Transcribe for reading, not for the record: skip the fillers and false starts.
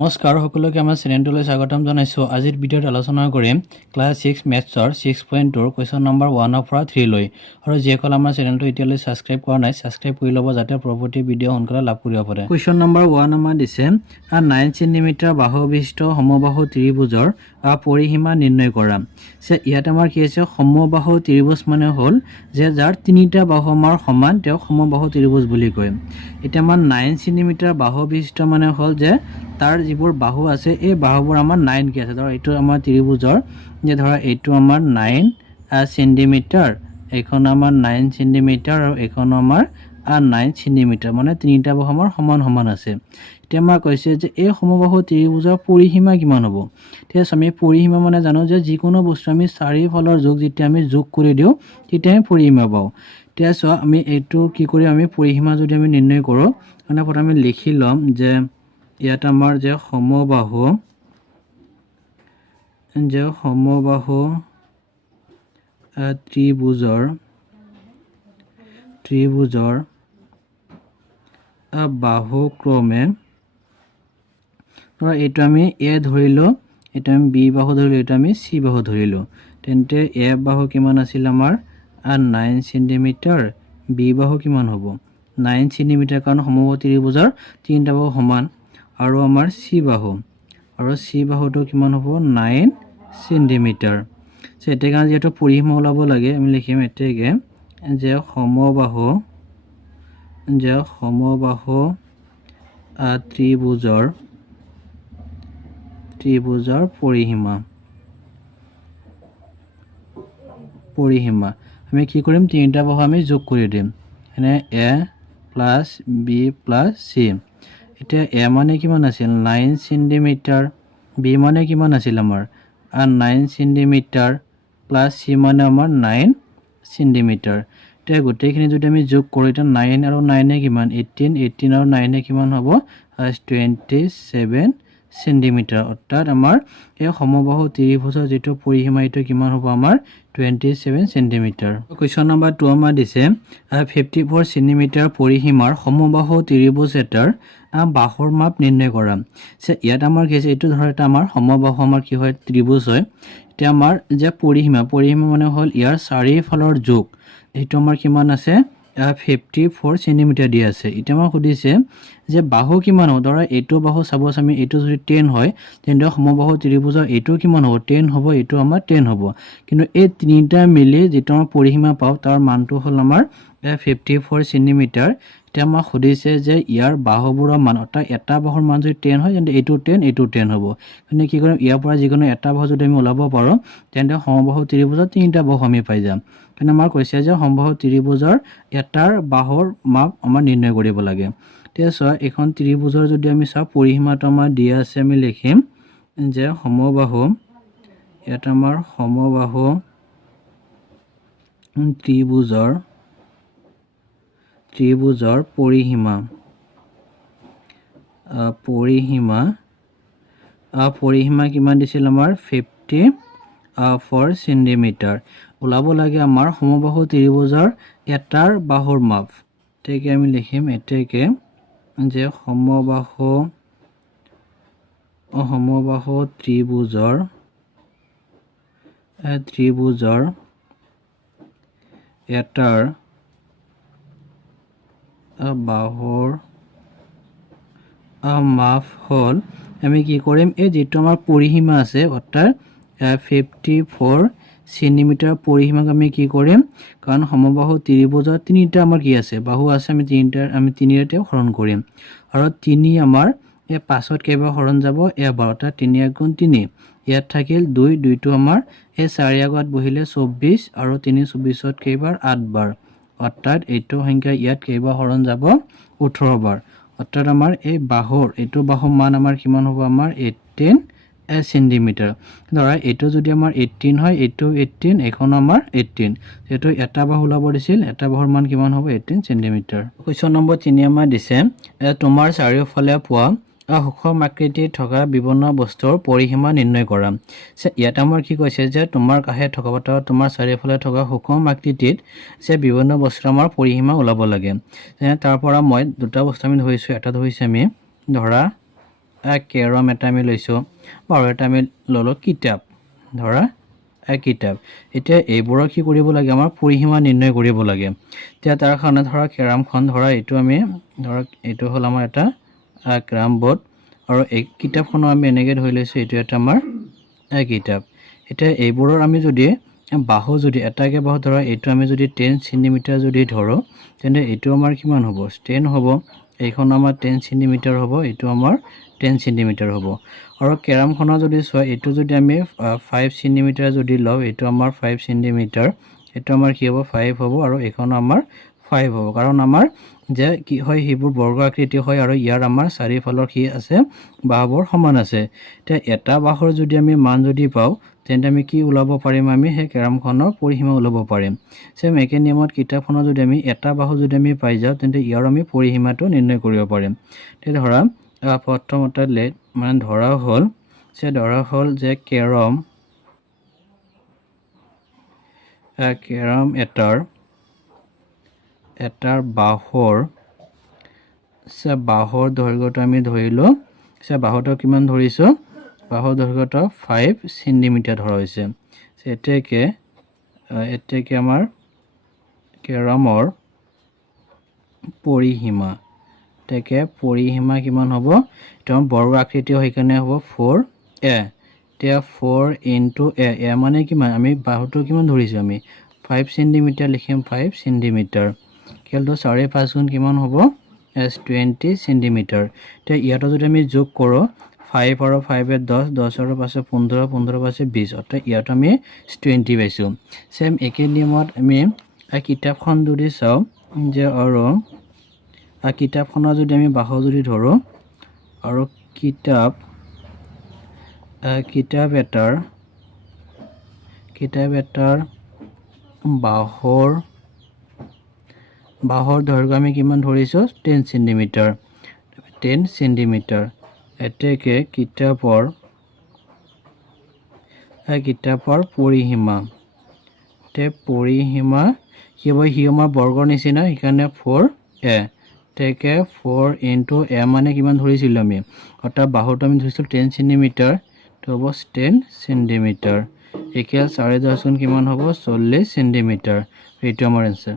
নমস্কাৰ সকলোকে আমাৰ চেনেলটোলৈ স্বাগতম জনাইছোঁ। আজিৰ ভিডিঅ'ত আলোচনা কৰিম ক্লাছ 6 মেথছৰ 6.2 কুৱেশ্যন নম্বৰ 1 পৰা 3 লৈ। আৰু যিসকল আমাৰ চেনেলটো এতিয়ালৈ ছাবস্ক্ৰাইব কৰা নাই ছাবস্ক্ৰাইব কৰি ল'ব যাতে পৰৱৰ্তী ভিডিঅ' সোনকালে লাভ কৰিব পাৰে। কুৱেশ্যন নম্বৰ 1 আমাৰ দিছে 9 সেন্টিমিটাৰ বাহু বিশিষ্ট সমবাহু ত্ৰিভুজৰ পৰিসীমা নিৰ্ণয় কৰা। ইয়াত আমাৰ কি আছে, সমবাহু ত্ৰিভুজ মানে হ'ল যে যাৰ তিনিটা বাহু আমাৰ সমান তেওঁক সমবাহু ত্ৰিভুজ বুলি কয়। এতিয়া আমাৰ 9 সেন্টিমিটাৰ বাহু বিশিষ্ট মানে হ'ল যে তাৰ যিবোৰ বাহু আছে এই বাহুবোৰ আমাৰ 9 কে আছে। ধৰা এইটো আমাৰ ত্ৰিভুজৰ যে ধৰা এইটো আমাৰ 9 সেন্টিমিটাৰ, এইখন আমাৰ 9 সেন্টিমিটাৰ আৰু এইখন আমাৰ 9 সেন্টিমিটাৰ, মানে তিনিটা বাহু আমাৰ সমান সমান আছে। এতিয়া আমাৰ কৈছে যে এই সমবাহু ত্ৰিভুজৰ পৰিসীমা কিমান হ'ব। ঠিক আছে, আমি পৰিসীমা মানে জানো যে যিকোনো বস্তু আমি চাৰিওফালৰ যোগ যেতিয়া আমি যোগ কৰি দিওঁ তেতিয়া আমি পৰিসীমা পাওঁ। এতিয়া চোৱা আমি এইটো কি কৰি আমি পৰিসীমা যদি আমি নিৰ্ণয় কৰোঁ মানে প্ৰথমে লিখি ল'ম যে ইয়াত আমাৰ যে সমবাহু ত্ৰিভুজৰ বাহু ক্ৰমে ধৰা এইটো আমি এ ধৰিলোঁ, এইটো আমি বি বাহু ধৰিলোঁ, এইটো আমি চি বাহু ধৰিলোঁ। তেন্তে এ বাহু কিমান আছিল আমাৰ 9 সেন্টিমিটাৰ, বি বাহু কিমান হ'ব 9 সেন্টিমিটাৰ, কাৰণ সমবাহু ত্ৰিভুজৰ তিনিটা বাহু সমান। আৰু আমাৰ চি বাহুটো কিমান হ'ব 9 সেন্টিমিটাৰ। এতিয়া কাৰণে যিহেতু পৰিসীমা ওলাব লাগে আমি লিখিম এতেকে যে সমবাহু ত্ৰিভুজৰ পৰিসীমা আমি কি কৰিম, তিনিটা বাহু আমি যোগ কৰি দিম, এনে A plus B plus C. এতিয়া এ মানে কিমান আছিল 9 সেন্টিমিটাৰ, বি মানে কিমান আছিল আমাৰ 9 সেন্টিমিটাৰ প্লাছ চি মানে আমাৰ 9 সেন্টিমিটাৰ। এতিয়া গোটেইখিনি যদি আমি যোগ কৰোঁ এতিয়া 9 আৰু 9 কিমান 18 আৰু 9 কিমান হ'ব 27 সেন্টিমিটাৰ। অৰ্থাৎ আমাৰ এই সমবাহু ত্ৰিভুজৰ যিটো পৰিসীমা এইটো কিমান হ'ব আমাৰ 27 সেন্টিমিটাৰ। কুৱেশ্যন নম্বৰ 2 আমাৰ দিছে 54 সেন্টিমিটাৰ পৰিসীমাৰ সমবাহু ত্ৰিভুজ এটাৰ বাহুৰ মাপ নিৰ্ণয় কৰা। ইয়াত আমাৰ কি আছে, এইটো ধৰা এটা আমাৰ সমবাহু আমাৰ কি হয় ত্ৰিভুজ হয়। এতিয়া আমাৰ যে পৰিসীমা মানে হ'ল ইয়াৰ চাৰিওফালৰ যোগ, এইটো আমাৰ কিমান আছে 54 সেন্টিমিটাৰ দিয়া আছে। এতিয়া আমাক সুধিছে যে বাহু কিমান হ'ব, ধৰা এইটো বাহু চাপ'জ আমি এইটো যদি 10 হয় তেন্তে সমবাহু ত্ৰিভুজৰ এইটো কিমান হ'ব 10 হ'ব, এইটো আমাৰ 10 হ'ব। কিন্তু এই তিনিটা মিলি যিটো আমাৰ পৰিসীমা পাওঁ তাৰ মানটো হ'ল আমাৰ 54 সেন্টিমিটাৰ। এতিয়া আমাক সুধিছে যে ইয়াৰ বাহুবোৰৰ মান, অৰ্থাৎ এটা বাহুৰ মান যদি 10 হয় তেন্তে এইটো 10 হ'ব। কিন্তু কি কৰিম, ইয়াৰ পৰা যিকোনো এটা বাহু যদি আমি ওলাব পাৰোঁ তেন্তে সমবাহু ত্ৰিভুজৰ তিনিটা বাহু আমি পাই যাম। কিন্তু আমাৰ কৈছে যে সমবাহু ত্ৰিভুজৰ এটাৰ বাহুৰ মাপ আমাৰ নিৰ্ণয় কৰিব লাগে। এতিয়া চোৱা এইখন ত্ৰিভুজৰ যদি আমি চাওঁ পৰিসীমাটো আমাৰ দিয়া আছে, আমি লিখিম যে সমবাহু, ইয়াত আমাৰ সমবাহু ত্ৰিভুজৰ পৰিসীমা কিমান দিছিল আমাৰ 54 সেন্টিমিটাৰ। ওলাব লাগে আমাৰ সমবাহু ত্ৰিভুজৰ এটাৰ বাহুৰ মাপ। এতেকে আমি লিখিম এতেকে যে সমবাহু ত্ৰিভুজৰ এটাৰ বাহুৰ মাপ হ'ল, আমি কি কৰিম এই যিটো আমাৰ পৰিসীমা আছে অৰ্থাৎ 54 সেন্টিমিটাৰ পৰিসীমাক আমি কি কৰিম, কাৰণ সমবাহু ত্ৰিভুজৰ তিনিটা আমাৰ কি আছে বাহু আছে, আমি তিনিৰে হৰণ কৰিম। আৰু 3 আমাৰ এই 5ত কেইবাৰ হৰণ যাব এবাৰ, অৰ্থাৎ 3 × 3। ইয়াত থাকিল 2টো আমাৰ এই 4 আগত বহিলে 24 আৰু 3 24ত কেইবাৰ 8 বাৰ, অৰ্থাৎ এইটো সংখ্যা ইয়াত কেইবাৰ হৰণ যাব 18 বাৰ। অৰ্থাৎ আমাৰ এই বাহুৰ এইটো বাহুৰ মান আমাৰ কিমান হ'ব আমাৰ 18 সেন্টিমিটাৰ। ধৰা এইটো যদি আমাৰ 18 হয়, এইটো 18, এইখন আমাৰ 18, এইটো এটা বাহু ওলাব দিছিল, এটা বাহুৰ মান কিমান হ'ব 18 সেন্টিমিটাৰ। কুৱেশ্যন নম্বৰ 3 আমাৰ দিছে তোমাৰ চাৰিওফালে পোৱা সুষম আকৃতিত থকা বিভিন্ন বস্তুৰ পৰিসীমা নিৰ্ণয় কৰা। ইয়াত আমাৰ কি কৈছে যে তোমাৰ কাষে থকা বা তোমাৰ চাৰিওফালে থকা সুষম আকৃতিত যে বিভিন্ন বস্তুৰ আমাৰ পৰিসীমা ওলাব লাগে। তাৰ পৰা মই দুটা বস্তু আমি ধৰিছোঁ, এটা ধৰিছোঁ আমি ধৰা কেৰম এটা আমি লৈছোঁ, বাৰু এটা আমি ল'লোঁ কিতাপ, ধৰা কিতাপ। এতিয়া এইবোৰৰ কি কৰিব লাগে, আমাৰ পৰিসীমা নিৰ্ণয় কৰিব লাগে। এতিয়া তাৰ কাৰণে ধৰা কেৰমখন ধৰা এইটো আমি ধৰক এইটো হ'ল আমাৰ এটা কেৰম বৰ্ড, আৰু এই কিতাপখনো আমি এনেকৈ ধৰি লৈছোঁ, এইটো এটা আমাৰ কিতাপ। এতিয়া এইবোৰৰ আমি যদি বাহু যদি এটাকে বাহু ধৰা এইটো আমি যদি 10 চেণ্টিমিটাৰ যদি ধৰোঁ, তেন্তে এইটো আমাৰ কিমান হ'ব, 10 হ'ব। এইখন আমাৰ 10 চেণ্টিমিটাৰ হ'ব, এইটো আমাৰ 10 চেণ্টিমিটাৰ হ'ব। আৰু কেৰমখনৰ যদি চোৱা, এইটো যদি আমি 5 চেণ্টিমিটাৰ যদি লওঁ, এইটো আমাৰ 5 চেণ্টিমিটাৰ, এইটো আমাৰ কি হ'ব 5 হ'ব, আৰু এইখন আমাৰ 5 হ'ব। কাৰণ আমাৰ যে কি হয়, সেইবোৰ বৰ্গ আকৃতি হয়, আৰু ইয়াৰ আমাৰ চাৰিওফালৰ কি আছে, বাহুবোৰ সমান আছে। এতিয়া এটা বাহুৰ যদি আমি মান যদি পাওঁ, তেন্তে আমি কি ওলাব পাৰিম, আমি সেই কেৰমখনৰ পৰিসীমা ওলাব পাৰিম। চেম একে নিয়মত কিতাপখনৰ যদি আমি এটা বাহু যদি আমি পাই যাওঁ, তেন্তে ইয়াৰ আমি পৰিসীমাটো নিৰ্ণয় কৰিব পাৰিম। তেতিয়া ধৰা প্ৰথমতে ধৰা হ'ল যে কেৰম এটাৰ বাহুৰ দৈৰ্ঘ্যটো আমি ধৰিলোঁ, বাহুটো কিমান ধৰিছোঁ, বাহুৰ দৈৰ্ঘ্যটো 5 চেণ্টিমিটাৰ ধৰা হৈছে। এতেকে আমাৰ কেৰমৰ পৰিসীমা, কিমান হ'ব, তেওঁ বৰ্গ আকৃতি সেইকাৰণে হ'ব 4a। এতিয়া 4 ইনটু a মানে কিমান, আমি বাহুটো কিমান ধৰিছোঁ, আমি 5 চেণ্টিমিটাৰ লিখিম, 5 চেণ্টিমিটাৰ। খেলটো 4.5 গুণ কিমান হ'ব, 20 চেণ্টিমিটাৰ। এতিয়া ইয়াতো যদি আমি যোগ কৰোঁ, 5 আৰু 5 10, 10 আৰু 5 15, 15 5 20, অৰ্থাৎ ইয়াতো আমি 20 পাইছোঁ। চেম একে নিয়মত আমি কিতাপখন যদি চাওঁ, যে আৰু কিতাপখনৰ যদি আমি বাহু যদি ধৰোঁ, আৰু কিতাপ এটাৰ বাহুৰ দৈৰ্ঘ্য আমি কিমান ধৰিছোঁ, 10 চেণ্টিমিটাৰ। এতেকে কিতাপৰ পৰিসীমা, কি হ'ব, সি আমাৰ বৰ্গৰ নিচিনা, সেইকাৰণে 4a। এতেকে 4 ইনটু a মানে কিমান ধৰিছিলোঁ আমি, অৰ্থাৎ বাহুটো আমি ধৰিছিলোঁ 10 চেণ্টিমিটাৰ, তো হ'ব 10 চেণ্টিমিটাৰ। 4.10 গুণ কিমান হ'ব, 40 চেণ্টিমিটাৰ। এইটো আমাৰ এনচাৰ।